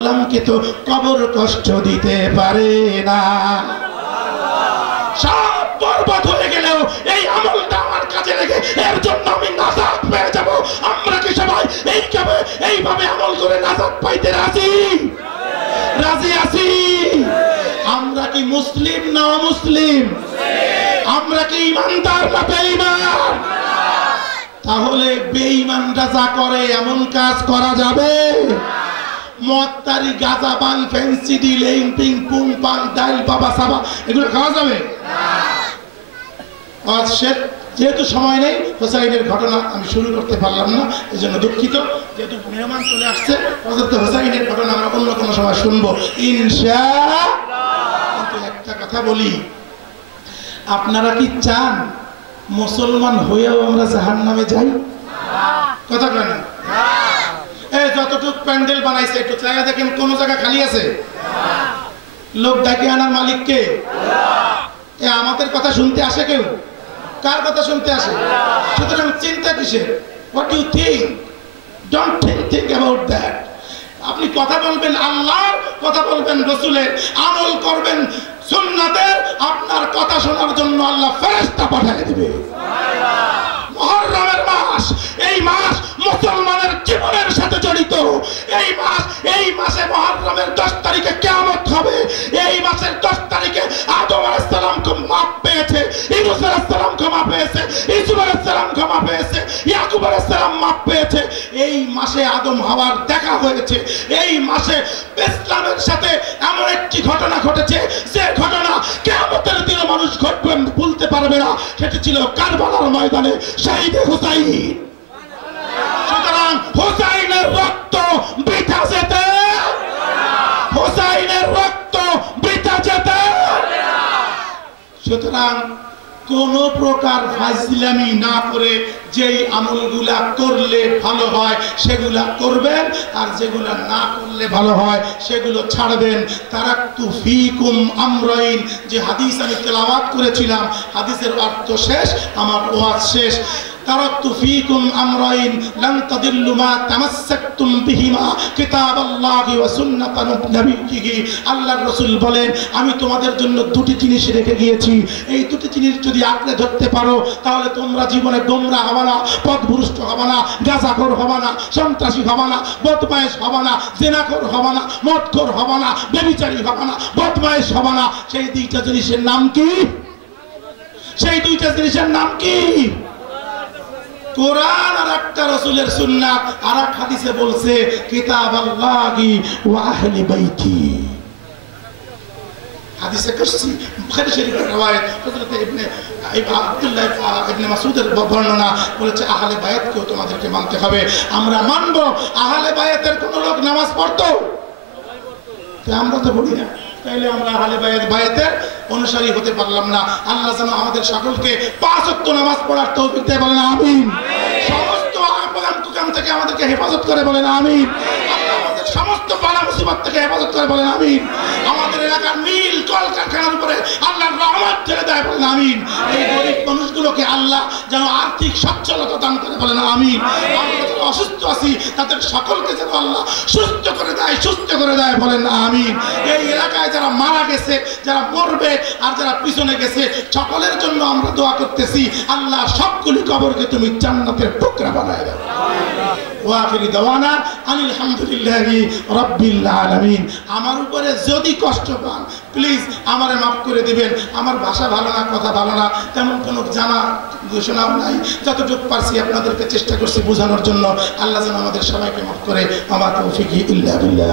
আল্লাহকে তো কবর কষ্ট দিতে পারে না। সব বরবাদ হয়ে গেলেও এই আমলটা আমার কাজে লেগে এর জন্য আমি নাজাত পেয়ে যাব। আমরা কি সবাই এইভাবে আমল করে নাজাত পাইতে রাজি আছি? আমরা কি মুসলিম না অমুসলিম? আমরা কি ইমানদার না বেঈমান? তাহলে বেঈমানরা যা করে এমন কাজ করা যাবে? মত্তারি গাঁজা বাং ফেন্সিডি লেইন পিং পুং পাং ডাইল বাবা সাবা এগুলো খাওয়া যাবে না। যেহেতু সময় নেই, হোসাইনের ঘটনা আমি শুরু করতে পারলাম না, এই জন্য দুঃখিত। যেহেতু মেহমান চলে আসছে, হযরত হোসাইনের ঘটনা আমরা অন্য কোনো সময় শুনবো ইনশাআল্লাহ। কিন্তু একটা কথা বলি, আপনারা কি চান মুসলমান হয়েও আমরা জাহান্নামে যাই? কথা কেন? এই যতটুক প্যান্ডেল বানাইছে একটু চাইয়া দেখেন কোন জায়গা খালি আছে? লোক ডাকে আনার মালিক কে? আমাদের কথা শুনতে আসে কেউ? কার কথা শুনতে আসে? সুতরাং চিন্তা কিসের? What you think? Don't think about that. আপনি কথা বলবেন আল্লাহর, কথা বলবেন রাসূলের, আমল করবেন সুন্নাতের। আপনার কথা শোনার জন্য আল্লাহ ফেরেশতা পাঠিয়ে দিবে। মুহররমের মাস, এই মাস মুসলমানের জীবনের সাথে জড়িত। এই মাসে মুহররমের 10 তারিখে কিয়ামত হবে। এই মাসের 10 তারিখে আদম আলাইহিস সালাম ক্ষমা পেয়েছে, ইউনূস আলাইহিস সালাম ক্ষমা পেয়েছে, ইউসুফ আলাইহিস সালাম ক্ষমা পেয়েছে, ইয়াকুব আলাইহিস সালাম মাফ পেয়েছে। এই মাসে আদম হাওয়ার দেখা হয়েছে। এই মাসে ইসলামের সাথে এমন একটি ঘটনা ঘটেছে যে ঘটনা কিয়ামতের দিনে মানুষ ভুলতে পারবে না। সেটি ছিল কারবালার ময়দানে শহীদ হুসাইন। সুতরাং হুসাইনের রক্ত বৃথা যেতে, হুসাইনের রক্ত বৃথা যেতে। সুতরাং কোন প্রকার ফাজলামি না করে যেই আমলগুলা করলে ভালো হয় সেগুলা করবেন, আর যেগুলা না করলে ভালো হয় সেগুলো ছাড়বেন। তারাক্তু ফীকুম আমরাইন, যে হাদিস আমি তেলাওয়াত করেছিলাম, হাদিসের অর্থ শেষ, আমার ওয়াজ শেষ। তারাক্তু ফীকুম আমরাইন লান তাদিল্লু মা তামাসসাকতুম বিহিমা কিতাবাল্লাহি ওয়া সুন্নাত নবিয়্যিহি। আল্লাহর রাসূল বলেন, আমি তোমাদের জন্য দুটি জিনিস রেখে গিয়েছি। এই দুটি জিনিস যদি আঁকড়ে ধরতে পারো তাহলে তোমরা জীবনে গোমরা হবে না, পথভ্রষ্ট হবে না, গাঁজাখোর হবে না, সন্ত্রাসী হবে না, বদমাইশ হবে না, জিনাখোর হবে না, মদখোর হবে না, ব্যভিচারী হবে না, বদমাইশ হবে না। সেই দুইটা জিনিসের নাম কি? সেই দুইটা জিনিসের নাম কি? কোরআন আর একটা রাসূলের সুন্নাত। আর এক হাদিসে বলছে কিতাবাল্লাহি ওয়া আহলি বাইতি। হাদিসে কুরসি বুখারী শরীফের রওয়ায়াত, হযরত আব্দুল্লাহ ইবনে মাসউদের বর্ণনা বলেছে আহলে বায়াতকেও তোমাদেরকে মানতে হবে। আমরা মানব। আহলে বায়াতের কোন লোক নামাজ পড়তো? আমরা তো পড়ি না, তাইলে আমরা আহলে বায়াতের অনুসারী হতে পারলাম না। আল্লাহ যেন আমাদের সকলকে 5 ওয়াক্ত নামাজ পড়ার তৌফিক দেয়, বলেন আমিন। সমস্ত আকাম থেকে আমাদেরকে হেফাজত করে, বলেন আমিন। আল্লাহ আমাদের সমস্ত বালা মুসিবত থেকে হেফাজত করে, বলেন আমিন। আমাদের এলাকার মিল কলকারখানার উপরে আল্লাহর রহমত ছেড়ে দেয়, বলেন আমিন। এই গরিব মানুষগুলোকে আল্লাহ যেন আর্থিক সচ্ছলতা দান করে, বলেন আমিন। আমরা যারা অসুস্থ আছি তাদের সকলকে যেন আল্লাহ সুস্থ করে দেয়, বলেন আমিন। এই এলাকায় যারা মারা গেছে, যারা মরবে, আর যারা পিছনে গেছে, সকলের জন্য আমরা দোয়া করতেছি, আল্লাহ সবগুলি কবরকে তুমি জান্নাতের টুকরা বানায় দাও। ওয়া আখিরি দাওয়ানা আনিল হামদুলিল্লাহি রাব্বিল আলামিন। আমার উপরে যদি কষ্ট পান প্লিজ আমারে মাফ করে দিবেন। আমার ভাষা ভালো না, কথা ভালো না, তেমন কোনো জানা ঘোষণাও নাই। যতটুকু পারছি আপনাদেরকে চেষ্টা করছি বোঝানোর জন্য। আল্লাহ যেন আমাদের সবাইকে মাফ করে। আমার তৌফিক ইল্লা বিল্লাহ।